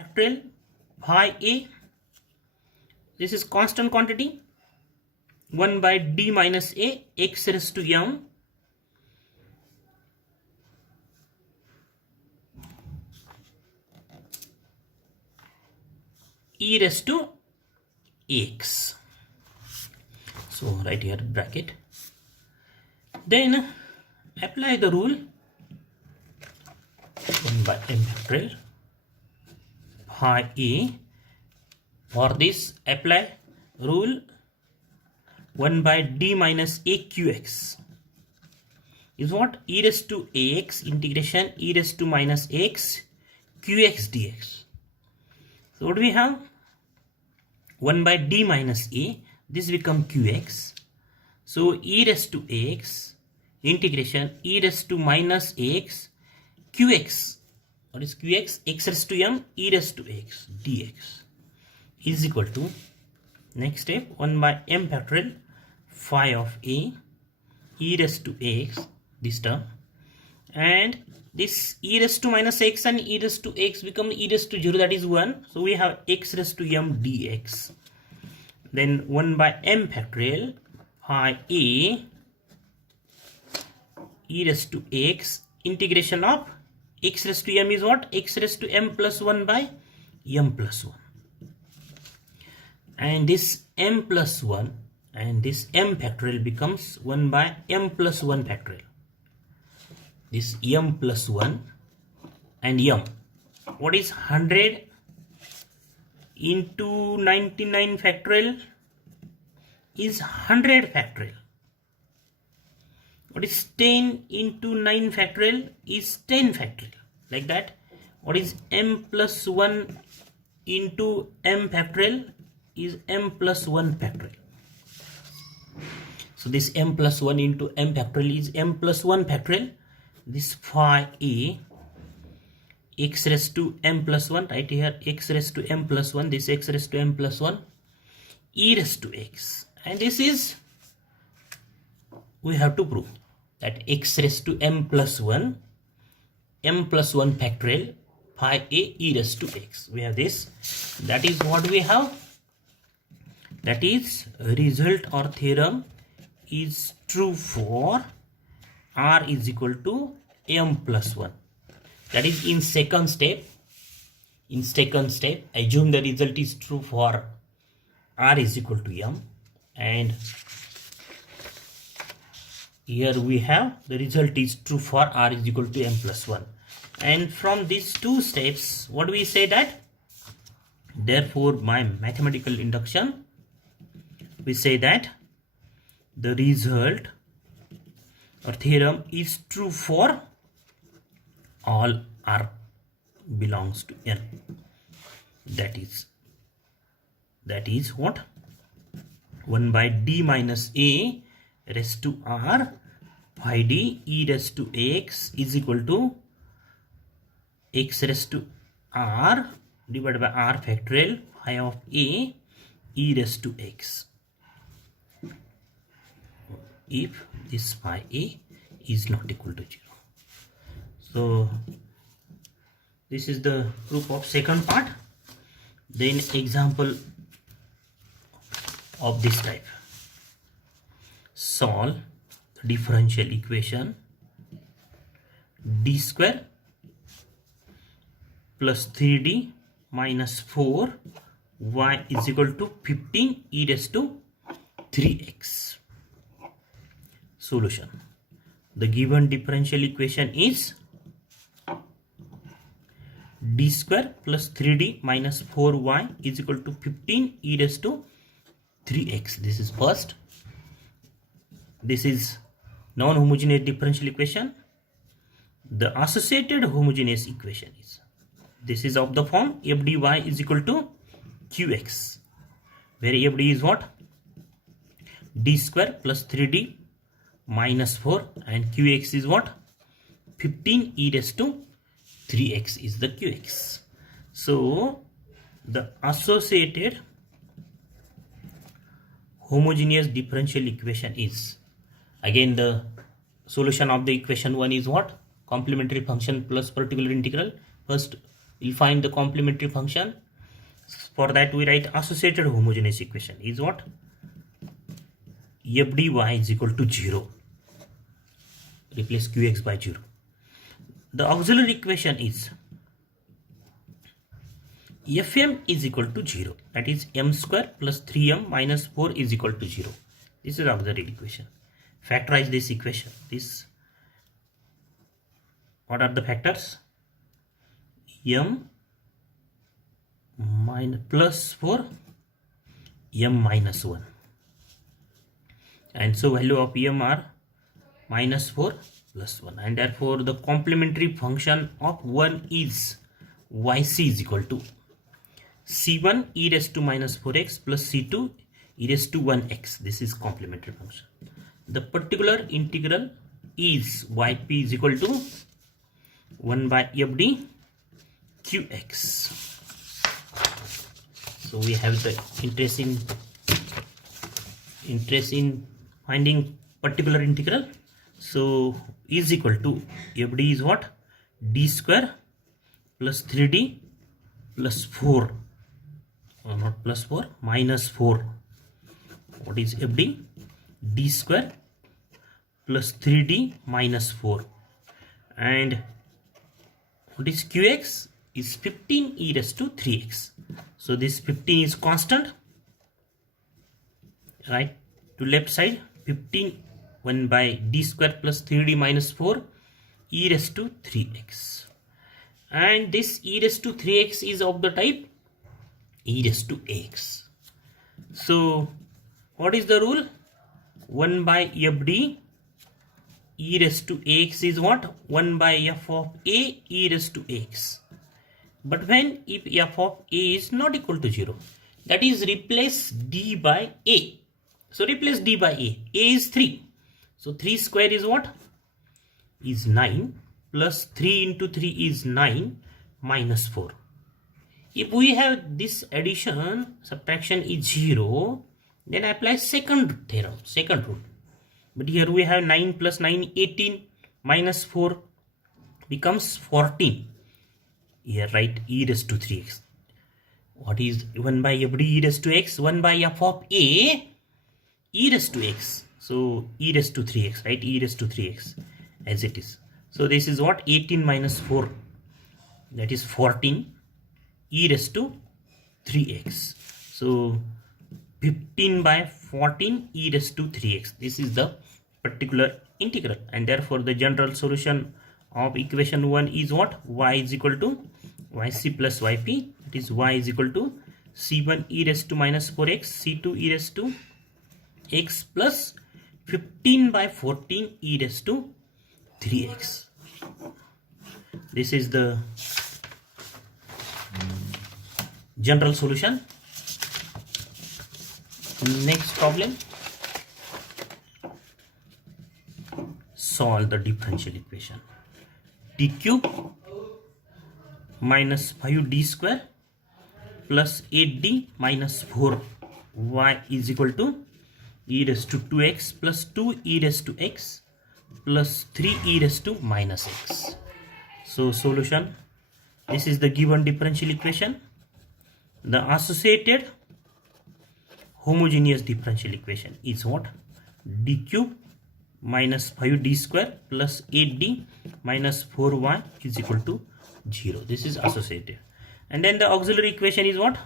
factorial phi a. This is constant quantity 1 by d minus a x raised to m e raised to x. So right here bracket. Then apply the rule 1 by m factorial phi a. For this apply rule 1 by d minus a qx is what? E raised to ax integration e raised to minus x qx dx. So what do we have? 1 by d minus a, this become qx. So e raised to x integration e raised to minus x qx. What is qx? X raised to m e raised to x dx is equal to, next step, 1 by m factorial phi of a e raised to x, this term, and this e raised to minus x and e raised to x become e raised to 0, that is 1. So we have x raised to m dx. Then 1 by m factorial phi a e raised to x integration of x raised to m is what? X raised to m plus 1 by m plus 1. And this m plus 1 and this m factorial becomes 1 by m plus 1 factorial. This m plus 1 and m. What is 100 into 99 factorial? Is 100 factorial. What is 10 into 9 factorial? Is 10 factorial. Like that. What is m plus 1 into m factorial? Is m plus 1 factorial. So this m plus 1 into m factorial is m plus 1 factorial. This phi a x raised to m plus 1, right here x raised to m plus 1, this x raised to m plus 1 e raised to x, and this is, we have to prove that x raised to m plus 1 factorial phi a e raised to x. We have this, that is what we have. That is result or theorem is true for r is equal to m plus 1. That is in second step. In second step, assume the result is true for r is equal to m, and here we have the result is true for r is equal to m plus 1. And from these two steps, what do we say? That therefore my mathematical induction, we say that the result or theorem is true for all r belongs to n. That is what? 1 by d minus a raised to r phi d e raised to x is equal to x raised to r divided by r factorial phi of a e raised to x. If this phi a is not equal to 0. So this is the proof of second part. Then example of this type. Solve the differential equation d square plus 3d minus 4 y is equal to 15 e raised to 3x. Solution. The given differential equation is d square plus 3d minus 4y is equal to 15 e raised to 3x. This is first. This is non-homogeneous differential equation. The associated homogeneous equation is, this is of the form f dy is equal to qx, where f d is what? D square plus 3d minus 4 and qx is what? 15 e raised to 3x is the qx. So the associated homogeneous differential equation is, again the solution of the equation 1 is what? Complementary function plus particular integral. First We'll find the complementary function. For that we write associated homogeneous equation is what? F dy is equal to 0. Replace qx by 0. The auxiliary equation is Fm is equal to 0. That is m square plus 3m minus 4 is equal to 0. This is auxiliary equation. Factorize this equation. What are the factors? M minus plus 4, m minus 1. And so value of m are minus 4 plus 1. And therefore the complementary function of 1 is yc is equal to c1 e raised to minus 4x plus c2 e raised to 1x. This is complementary function. The particular integral is yp is equal to 1 by f d qx. So we have the interest in finding particular integral. So is equal to f d is what? D square plus 3d plus 4, not plus 4, minus 4. What is f d? D square plus 3d minus 4. And what is qx? Is 15 e raised to 3x. So this 15 is constant. Right to left side, 15 1 by d square plus 3d minus 4 e raised to 3x. And this e raised to 3x is of the type e raised to x. So what is the rule? 1 by f d e raised to x is what? 1 by f of a e raised to x. But when if f of a is not equal to 0, that is replace d by a. So replace d by a. A is 3. So 3 square is what? Is 9 plus 3 into 3 is 9 minus 4. If we have this addition, subtraction is 0, then apply second theorem, second rule. But here we have 9 plus 9, 18 minus 4 becomes 14. Here write e raised to 3x. What is 1 by f d e raised to x? 1 by f of a e raised to x. So e raised to 3x, right? E raised to 3x as it is. So this is what? 18 minus 4. That is 14 e raised to 3x. So 15 by 14 e raised to 3x. This is the particular integral. And therefore the general solution of equation 1 is what? Y is equal to yc plus yp. It is y is equal to c1 e raised to minus 4x, c2 e raised to x plus 15 by 14 e raised to 3x. This is the general solution. Next problem. Solve the differential equation. D cube minus 5d square plus 8d minus 4y is equal to e raised to 2x plus 2 e raised to x plus 3 e raised to minus x. So solution, this is the given differential equation. The associated homogeneous differential equation is what? D cube minus 5d square plus 8d minus 4y is equal to 0. This is associated. And then the auxiliary equation is what?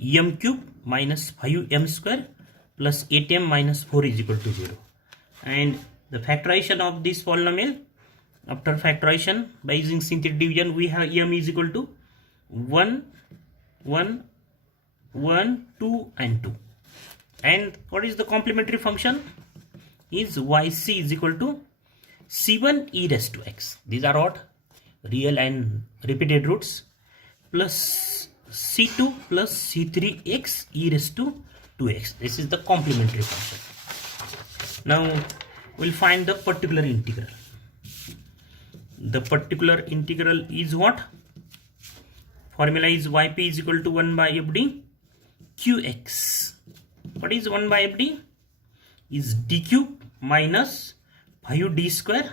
M cube minus 5m square plus 8m minus 4 is equal to 0. And the factorization of this polynomial, after factorization by using synthetic division, we have m is equal to 1, 1, 1, 2 and 2. And what is the complementary function? Is yc is equal to c1 e raised to x. These are what? Real and repeated roots, plus c2 plus c3x e raised to 2x. This is the complementary function. Now we'll find the particular integral. The particular integral is what? Formula is yp is equal to 1 by f d qx. What is 1 by f d? Is d cube minus 5d square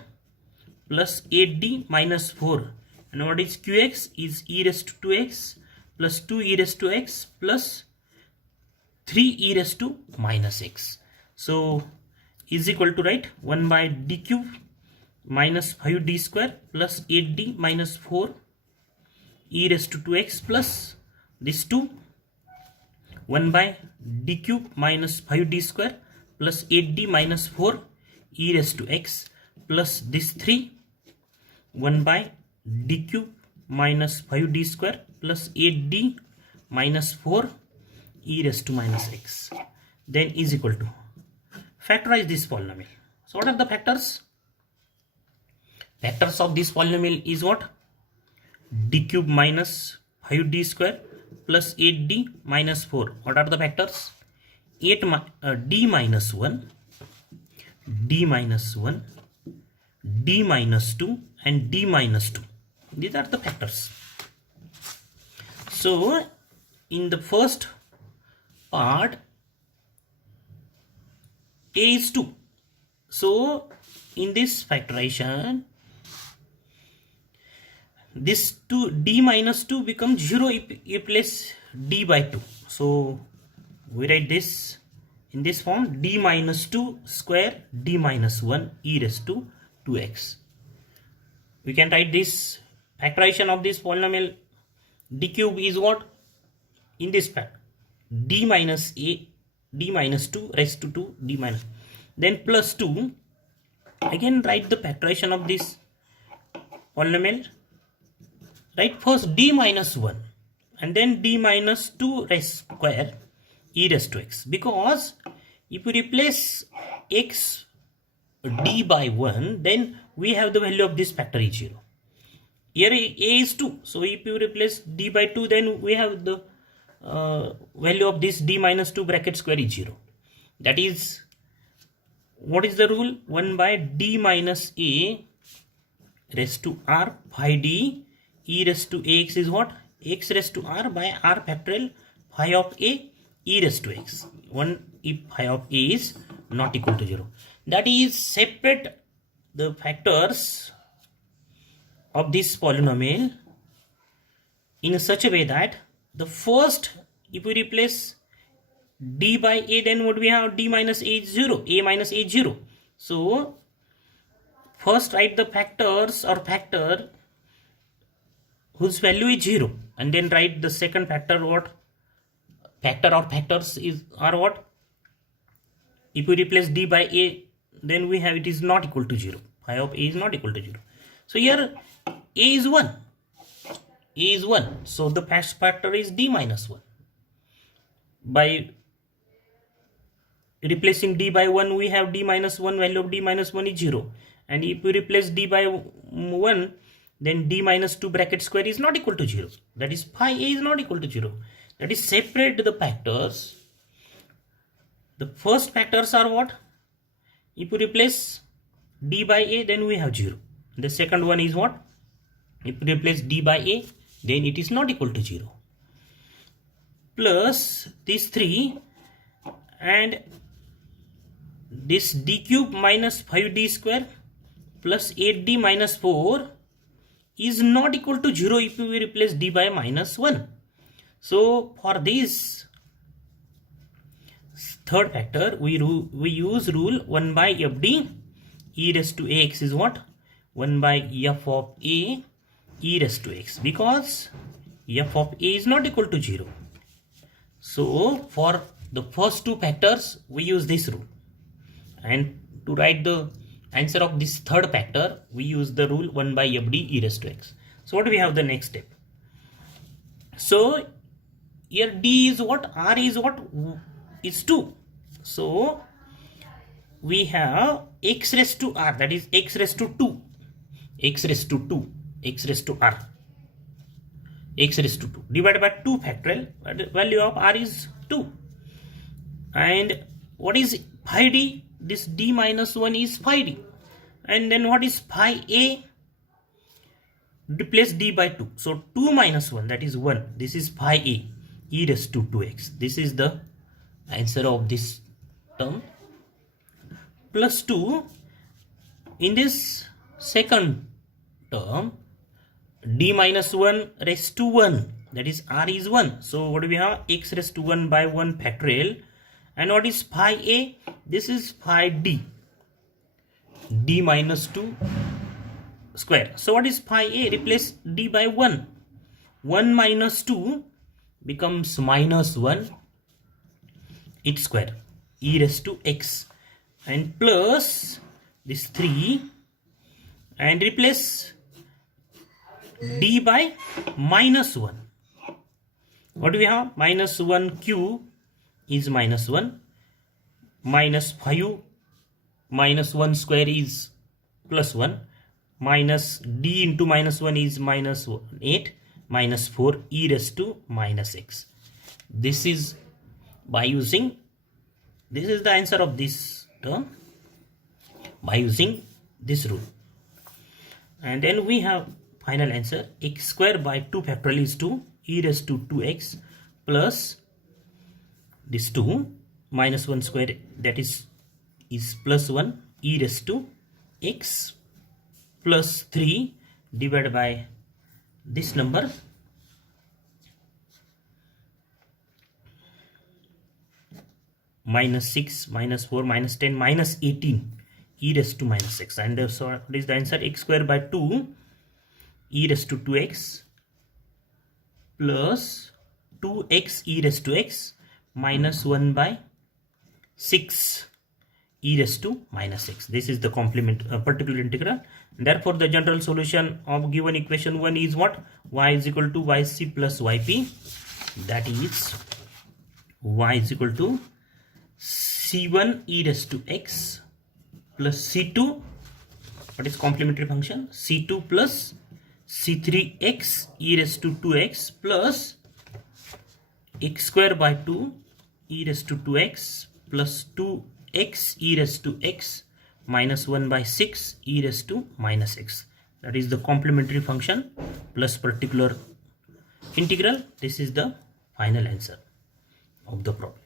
plus 8d minus 4, And what is qx is e raised to 2x plus 2 e raised to x plus 3 e raised to minus x. So is equal to, right, 1 by d cube minus 5d square plus 8d minus 4 e raised to 2x plus this 2, 1 by d cube minus 5d square plus 8d minus 4 e raised to x plus this 3, 1 by d cube minus 5d square plus 8d minus 4 e raised to minus x, then is equal to, factorize this polynomial. So what are the factors? Factors of this polynomial is what? D cube minus 5d square plus 8d minus 4. What are the factors? D minus 1, d minus 1, d minus 2 and d minus 2. These are the factors. So in the first part, a is 2. So in this factorization, this 2 d minus 2 becomes 0 if you place d by 2. So we write this in this form: d minus 2 square d minus 1 e raised to 2x. We can write this factorization of this polynomial. D cube is what? In this fact, d minus 2 raised to 2 d minus, then plus 2. Again write the factorization of this polynomial. Right, first d minus 1 and then d minus 2 raised square e raised to x, because if we replace x d by 1, then we have the value of this factor is 0. Here a is 2, so if you replace d by 2, then we have the value of this d minus 2 bracket square is 0. That is, what is the rule? 1 by d minus a raised to r phi d e raised to ax is what? X raised to r by r factorial phi of a e raised to x. 1 if phi of a is not equal to 0. That is, separate the factors of this polynomial in such a way that the first, if we replace d by a, then what we have? D minus a is 0, a minus a is 0. So first write the factors or factor whose value is 0, and then write the second factor. What factor or factors are what? If we replace d by a, then we have it is not equal to 0. Phi of a is not equal to 0. So here a is 1. A is 1. So the first factor is d minus 1. By replacing d by 1, we have d minus 1, value of d minus 1 is 0. And if we replace d by 1, then d minus 2 bracket square is not equal to 0. That is, phi a is not equal to 0. That is, separate the factors. The first factors are what? If we replace d by a, then we have 0. The second one is what? If we replace d by a, then it is not equal to 0. Plus these 3 and this d cube minus 5d square plus 8d minus 4 is not equal to 0 if we replace d by minus 1. So for this third factor, we use rule 1 by fd e raised to ax is what? 1 by f of a e raised to x, because f of a is not equal to 0. So for the first two factors, we use this rule, and to write the answer of this third factor, we use the rule 1 by fd e raised to x. So what do we have the next step? So here d is what? R is what? Is 2. So we have x raised to r, that is x raised to 2, x raised to 2, x raised to r, x raised to 2 divided by 2 factorial, value of r is 2. And what is phi d? This d minus 1 is phi d. And then what is phi a? Replace d by 2. So 2 minus 1, that is 1. This is phi a e raised to 2x. This is the answer of this term. Plus 2. In this second term, d minus 1 raised to 1, that is r is 1. So what do we have? X raised to 1 by 1 factorial. And what is phi a? This is phi d, d minus 2 square. So what is phi a? Replace d by 1. 1 minus 2 becomes minus 1 its square, e raised to x, and plus this 3, and replace d by minus 1. What do we have? Minus 1 cube is minus 1, minus 5 minus 1 square is plus 1, minus d into minus 1 is minus 8, minus 4 e raised to minus x. This is by using, this is the answer of this term by using this rule. And then we have final answer, x square by 2 factorial is 2, e raised to 2x plus this 2 minus 1 square, that is plus 1, e raised to x plus 3 divided by this number minus 6 minus 4 minus 10 minus 18 e raised to minus 6. And so what is the answer? X square by 2 e raised to 2x plus 2x e raised to x minus 1 by 6 e raised to minus 6. This is the particular integral. Therefore, the general solution of given equation 1 is what? Y is equal to yc plus yp. That is y is equal to c1 e raised to x plus c2, what is complementary function? c2 plus c3x e raised to 2x plus x square by 2 e raised to 2x plus 2x e raised to x minus 1 by 6 e raised to minus x. That is the complementary function plus particular integral. This is the final answer of the problem.